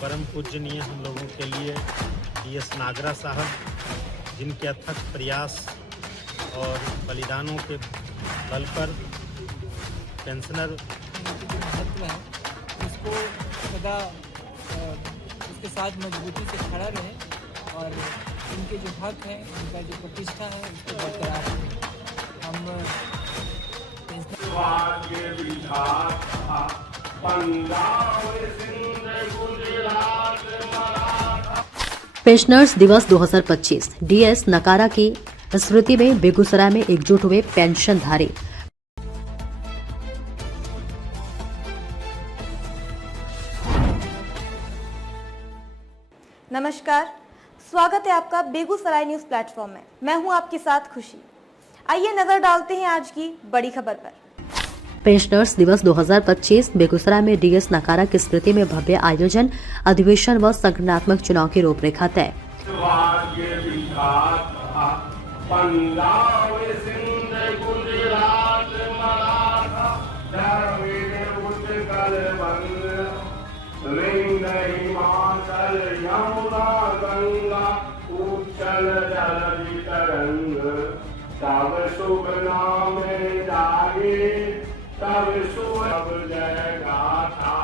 परम पूजनीय हम लोगों के लिए DS नागरा साहब, जिनके अथक प्रयास और बलिदानों के बल पर पेंशनर महत्व है, उसको सदा उसके साथ मजबूती से खड़ा रहे और इनके जो हक हैं, इनका जो प्रतिष्ठा है, उसको बरकरार रहे। हम पेंशनर्स दिवस 2025 DS नकारा की स्मृति में बेगूसराय में एकजुट हुए पेंशनधारी। नमस्कार, स्वागत है आपका बेगूसराय न्यूज प्लेटफॉर्म में। मैं हूं आपके साथ खुशी। आइए नजर डालते हैं आज की बड़ी खबर पर। पेंशनर्स दिवस 2025 बेगूसराय में DS नकारा की स्मृति में भव्य आयोजन, अधिवेशन व संगठनात्मक चुनाव की रूपरेखा तय। तब शुभ नाम जागे, तब शुभ जय गाथा,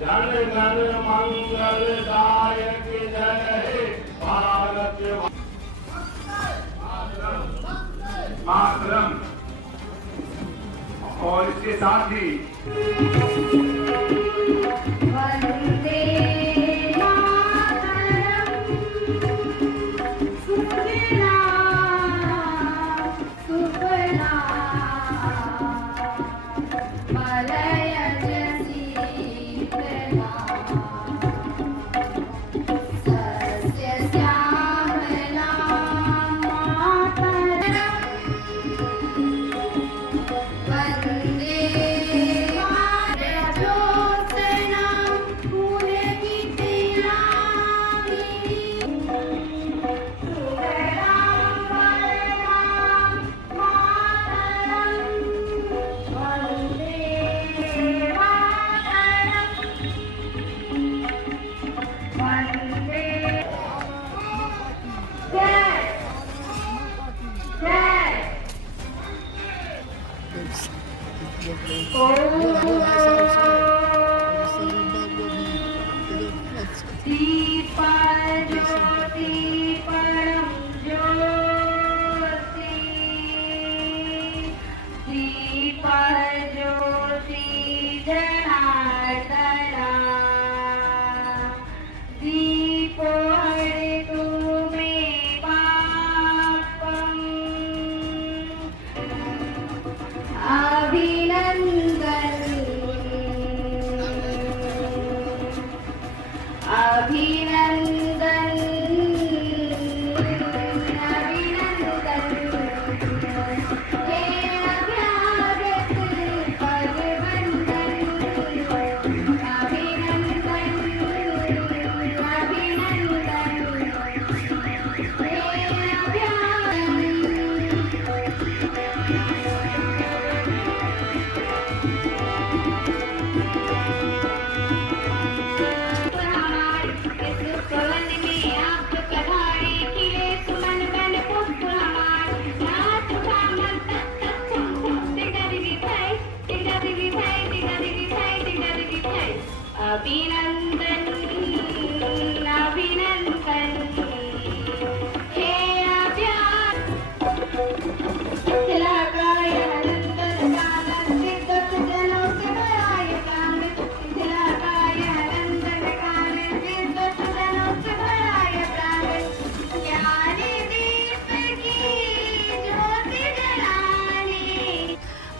जन गण मंगल दायक जय हे भारत मातरम। और इसके साथ ही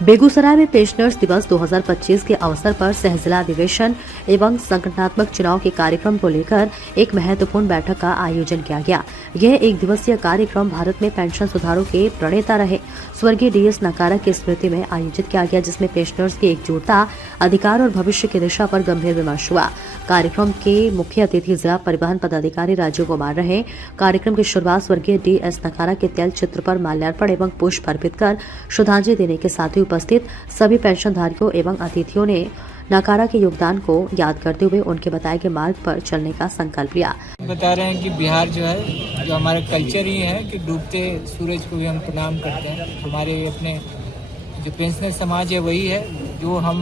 बेगूसराय में पेंशनर्स दिवस 2025 के अवसर पर सह-जिला अधिवेशन एवं संगठनात्मक चुनाव के कार्यक्रम को लेकर एक महत्वपूर्ण बैठक का आयोजन किया गया। यह एक दिवसीय कार्यक्रम भारत में पेंशन सुधारों के प्रणेता रहे स्वर्गीय DS नकारा की स्मृति में आयोजित किया गया, जिसमें पेंशनर्स की एकजुटता, अधिकार और भविष्य की दिशा पर गंभीर विमर्श हुआ। कार्यक्रम के मुख्य अतिथि जिला परिवहन पदाधिकारी राजीव कुमार रहे। कार्यक्रम की शुरुआत स्वर्गीय DS नकारा के तैल चित्र पर माल्यार्पण एवं पुष्प अर्पित कर श्रद्धांजलि देने के साथ ही उपस्थित सभी पेंशनधारियों एवं अतिथियों ने नाकारा के योगदान को याद करते हुए उनके बताए गए मार्ग पर चलने का संकल्प लिया। बता रहे हैं कि बिहार जो है, जो हमारा कल्चर ही है कि डूबते सूरज को भी हम प्रणाम करते हैं। हमारे अपने जो पेंशनर समाज है वही है जो हम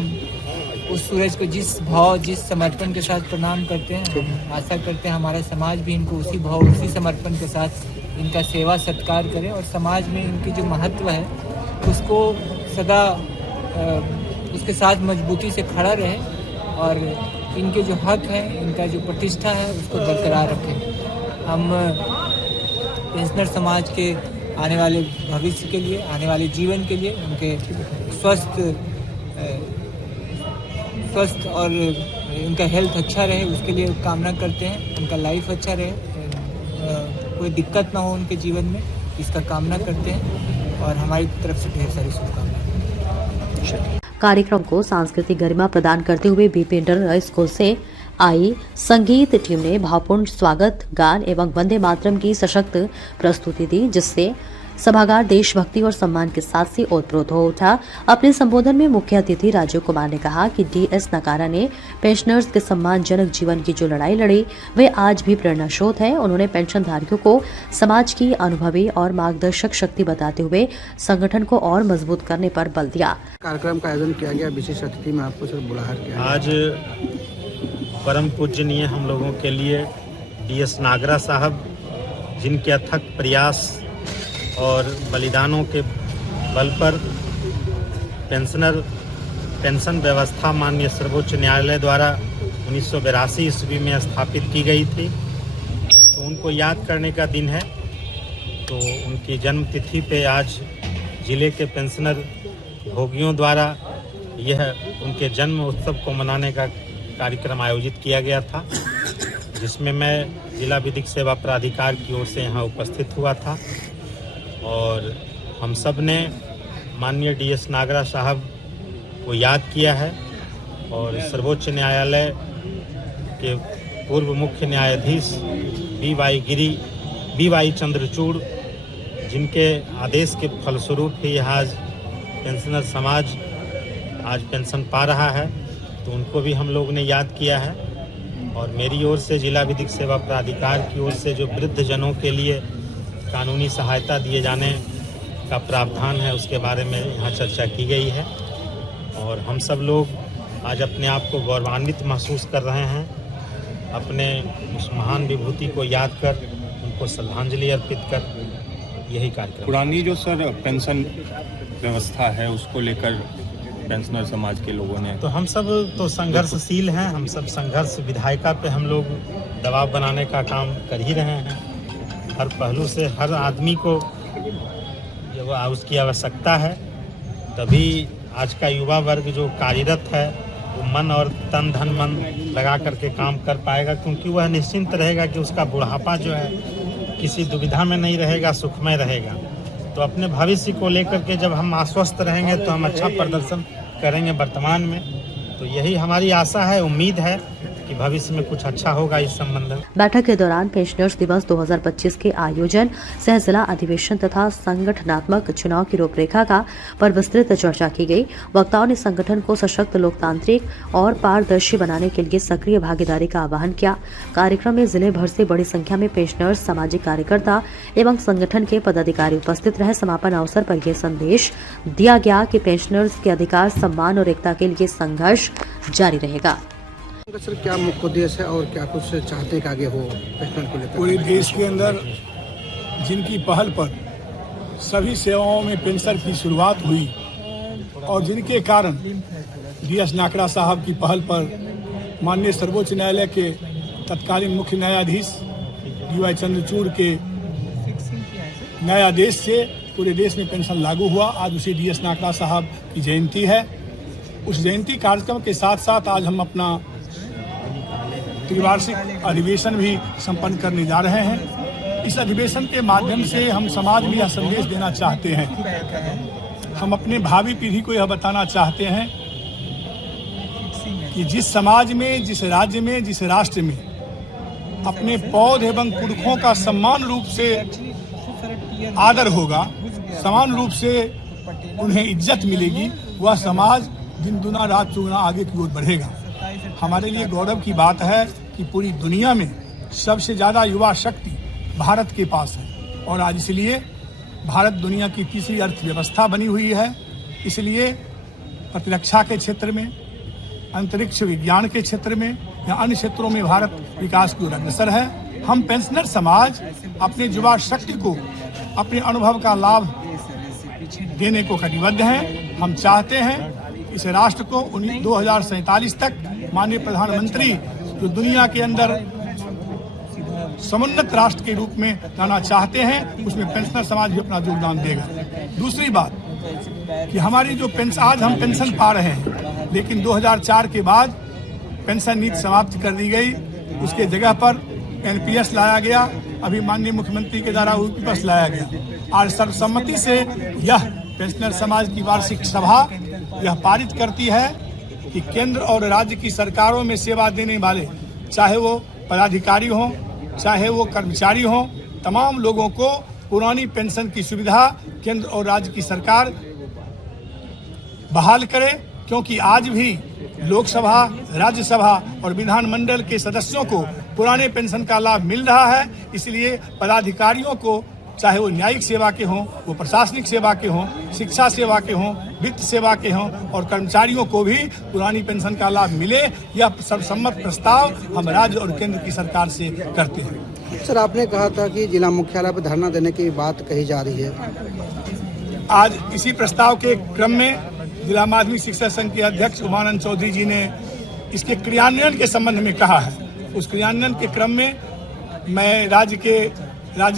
उस सूरज को जिस भाव जिस समर्पण के साथ प्रणाम करते हैं, हम आशा करते हैं हमारा समाज भी इनको उसी भाव उसी समर्पण के साथ इनका सेवा सत्कार करे और समाज में इनकी जो महत्व है उसको सदा उसके साथ मजबूती से खड़ा रहे और इनके जो हक हैं, इनका जो प्रतिष्ठा है उसको बरकरार रखें। हम पेंशनर समाज के आने वाले भविष्य के लिए, आने वाले जीवन के लिए उनके स्वस्थ और उनका हेल्थ अच्छा रहे उसके लिए कामना करते हैं। उनका लाइफ अच्छा रहे, कोई दिक्कत ना हो उनके जीवन में, इसका कामना करते हैं और हमारी तरफ से ढेर सारी शुभकामनाएं। कार्यक्रम को सांस्कृतिक गरिमा प्रदान करते हुए बीपी इंटर स्कूल से आई संगीत टीम ने भावपूर्ण स्वागत गान एवं वंदे मातरम की सशक्त प्रस्तुति दी, जिससे सभागार देशभक्ति और सम्मान के साथ से ओतप्रोत हो उठा। अपने संबोधन में मुख्य अतिथि राजीव कुमार ने कहा कि डीएस नकारा ने पेंशनर्स के सम्मानजनक जीवन की जो लड़ाई लड़ी वे आज भी प्रेरणा स्रोत है। उन्होंने पेंशनधारियों को समाज की अनुभवी और मार्गदर्शक शक्ति बताते हुए संगठन को और मजबूत करने पर बल दिया। कार्यक्रम का आयोजन किया गया, विशेष अतिथि में आपको सर बुलाया गया। आज परम पूजनीय हम लोगों के लिए डीएस नागरा साहब, जिनके अथक प्रयास और बलिदानों के बल पर पेंशन व्यवस्था माननीय सर्वोच्च न्यायालय द्वारा 1982 ईस्वी में स्थापित की गई थी, तो उनको याद करने का दिन है। तो उनकी जन्म तिथि पे आज जिले के पेंशनर भोगियों द्वारा यह उनके जन्म उत्सव को मनाने का कार्यक्रम आयोजित किया गया था, जिसमें मैं जिला विधिक सेवा प्राधिकार की ओर से यहाँ उपस्थित हुआ था और हम सब ने माननीय डीएस नागरा साहब को याद किया है और सर्वोच्च न्यायालय के पूर्व मुख्य न्यायाधीश बी.वाई. चंद्रचूड़, जिनके आदेश के फलस्वरूप ही आज पेंशनर समाज आज पेंशन पा रहा है, तो उनको भी हम लोग ने याद किया है। और मेरी ओर से जिला विधिक सेवा प्राधिकार की ओर से जो वृद्ध जनों के लिए कानूनी सहायता दिए जाने का प्रावधान है उसके बारे में यहाँ चर्चा की गई है और हम सब लोग आज अपने आप को गौरवान्वित महसूस कर रहे हैं। अपने उस महान विभूति को याद कर उनको श्रद्धांजलि अर्पित कर यही कार्यक्रम। पुरानी जो सर पेंशन व्यवस्था है उसको लेकर पेंशनर समाज के लोगों ने, तो हम सब तो संघर्षशील हैं, हम सब संघर्ष विधायिका पे हम लोग दबाव बनाने का काम कर ही रहे हैं। हर पहलू से हर आदमी को जब उसकी आवश्यकता है तभी आज का युवा वर्ग जो कार्यरत है वो मन और तन धन मन लगा करके काम कर पाएगा, क्योंकि वह निश्चिंत रहेगा कि उसका बुढ़ापा जो है किसी दुविधा में नहीं रहेगा, सुखमय रहेगा। तो अपने भविष्य को लेकर के जब हम आश्वस्त रहेंगे तो हम अच्छा प्रदर्शन करेंगे वर्तमान में। तो यही हमारी आशा है, उम्मीद है कि भविष्य में कुछ अच्छा होगा इस संबंध में। बैठक के दौरान पेंशनर्स दिवस 2025 के आयोजन, सह जिला अधिवेशन तथा संगठनात्मक चुनाव की रूपरेखा का पर विस्तृत चर्चा की गई। वक्ताओं ने संगठन को सशक्त, लोकतांत्रिक और पारदर्शी बनाने के लिए सक्रिय भागीदारी का आह्वान किया। कार्यक्रम में जिले भर से बड़ी संख्या में पेंशनर्स, सामाजिक कार्यकर्ता एवं संगठन के पदाधिकारी उपस्थित रहे। समापन अवसर पर यह संदेश दिया गया कि पेंशनर्स के अधिकार, सम्मान और एकता के लिए संघर्ष जारी रहेगा। सर क्या मुख्य उद्देश्य है और क्या कुछ चाहते हैं आगे हो पेंशन को लेकर? पूरे देश के अंदर जिनकी पहल पर सभी सेवाओं में पेंशन की शुरुआत हुई और जिनके कारण डीएस नागरा साहब की पहल पर माननीय सर्वोच्च न्यायालय के तत्कालीन मुख्य न्यायाधीश बी.वाई. चंद्रचूड़ के न्यायादेश से पूरे देश में पेंशन लागू हुआ। आज उसी डीएस नागरा साहब की जयंती है। उस जयंती कार्यक्रम के साथ साथ आज हम अपना त्रिवार्षिक अधिवेशन भी संपन्न करने जा रहे हैं। इस अधिवेशन के माध्यम से हम समाज में यह संदेश देना चाहते हैं, हम अपने भावी पीढ़ी को यह बताना चाहते हैं कि जिस समाज में, जिस राज्य में, जिस राष्ट्र में अपने पौध एवं पुरखों का समान रूप से आदर होगा, समान रूप से उन्हें इज्जत मिलेगी, वह समाज दिन दुना रात चौगुना आगे की ओर बढ़ेगा। हमारे लिए गौरव की बात है कि पूरी दुनिया में सबसे ज़्यादा युवा शक्ति भारत के पास है और आज इसलिए भारत दुनिया की तीसरी अर्थव्यवस्था बनी हुई है। इसलिए प्रतिरक्षा के क्षेत्र में, अंतरिक्ष विज्ञान के क्षेत्र में या अन्य क्षेत्रों में भारत विकास की ओर अग्रसर है। हम पेंशनर समाज अपने युवा शक्ति को अपने अनुभव का लाभ देने को कटिबद्ध हैं। हम चाहते हैं इस राष्ट्र को 2047 तक माननीय प्रधानमंत्री जो दुनिया के अंदर समुन्नत राष्ट्र के रूप में लाना चाहते हैं, उसमें पेंशनर समाज भी अपना योगदान देगा। दूसरी बात कि हमारी जो पेंशन, आज हम पेंशन पा रहे हैं, लेकिन 2004 के बाद पेंशन नीति समाप्त कर दी गई। उसके जगह पर एनपीएस लाया गया। अभी माननीय मुख्यमंत्री के द्वारा ऊपीएस लाया गया और सर्वसम्मति से यह पेंशनर समाज की वार्षिक सभा यह पारित करती है कि केंद्र और राज्य की सरकारों में सेवा देने वाले, चाहे वो पदाधिकारी हों, चाहे वो कर्मचारी हों, तमाम लोगों को पुरानी पेंशन की सुविधा केंद्र और राज्य की सरकार बहाल करे, क्योंकि आज भी लोकसभा, राज्यसभा और विधानमंडल के सदस्यों को पुराने पेंशन का लाभ मिल रहा है। इसलिए पदाधिकारियों को, चाहे वो न्यायिक सेवा के हों, वो प्रशासनिक सेवा के हों, शिक्षा सेवा के हों, वित्त सेवा के हों, और कर्मचारियों को भी पुरानी पेंशन का लाभ मिले, यह सर्वसम्मत प्रस्ताव हम राज्य और केंद्र की सरकार से करते हैं। सर, आपने कहा था कि जिला मुख्यालय पर धरना देने की बात कही जा रही है। आज इसी प्रस्ताव के क्रम में जिला माध्यमिक शिक्षा संघ के अध्यक्ष उमानंद चौधरी जी ने इसके क्रियान्वयन के संबंध में कहा है। उस क्रियान्वयन के क्रम में मैं राज्य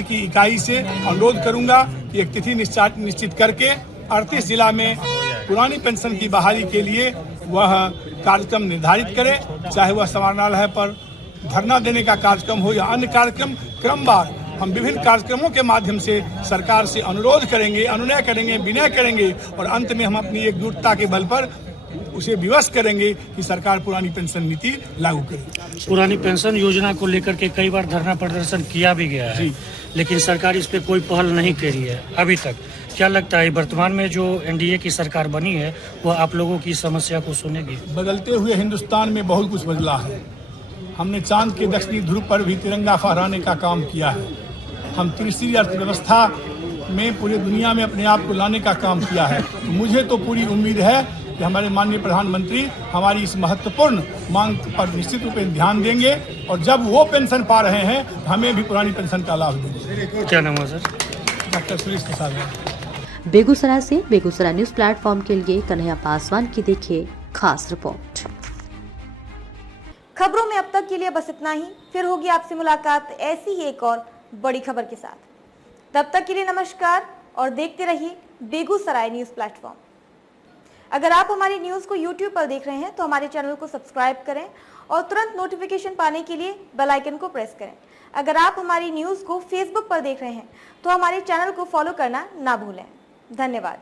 की इकाई से अनुरोध करूंगा कि एक तिथि निश्चित करके 38 जिला में पुरानी पेंशन की बहाली के लिए वह कार्यक्रम निर्धारित करे, चाहे वह समाहरणालय पर धरना देने का कार्यक्रम हो या अन्य कार्यक्रम। क्रमवार हम विभिन्न कार्यक्रमों के माध्यम से सरकार से अनुरोध करेंगे, अनुनय करेंगे, विनय करेंगे और अंत में हम अपनी एकजुटता के बल पर उसे विवश करेंगे कि सरकार पुरानी पेंशन नीति लागू करे। पुरानी पेंशन योजना को लेकर के कई बार धरना प्रदर्शन किया भी गया है, लेकिन सरकार इस पे कोई पहल नहीं करी है अभी तक। क्या लगता है वर्तमान में जो एनडीए की सरकार बनी है वो आप लोगों की समस्या को सुनेगी? बदलते हुए हिंदुस्तान में बहुत कुछ बदला है। हमने चांद के दक्षिणी ध्रुव पर भी तिरंगा फहराने का काम किया है। हम तीसरी अर्थव्यवस्था में पूरी दुनिया में अपने आप को लाने का काम किया है। तो मुझे तो पूरी उम्मीद है कि हमारे माननीय प्रधानमंत्री हमारी इस महत्वपूर्ण मांग पर निश्चित रूप से ध्यान देंगे और जब वो पेंशन पा रहे हैं हमें भी पुरानी पेंशन का लाभ देंगे। क्या नाम है सर? डॉक्टर सुरेश प्रसाद। बेगूसराय से बेगूसराय न्यूज प्लेटफॉर्म के लिए कन्हैया पासवान की देखिए खास रिपोर्ट। खबरों में अब तक के लिए बस इतना ही। फिर होगी आपसे मुलाकात ऐसी ही एक और बड़ी खबर के साथ। तब तक के लिए नमस्कार और देखते रहिए बेगूसराय न्यूज प्लेटफॉर्म। अगर आप हमारी न्यूज को YouTube पर देख रहे हैं तो हमारे चैनल को सब्सक्राइब करें और तुरंत नोटिफिकेशन पाने के लिए बेल आइकन को प्रेस करें। अगर आप हमारी न्यूज को Facebook पर देख रहे हैं तो हमारे चैनल को फॉलो करना ना भूलें। धन्यवाद।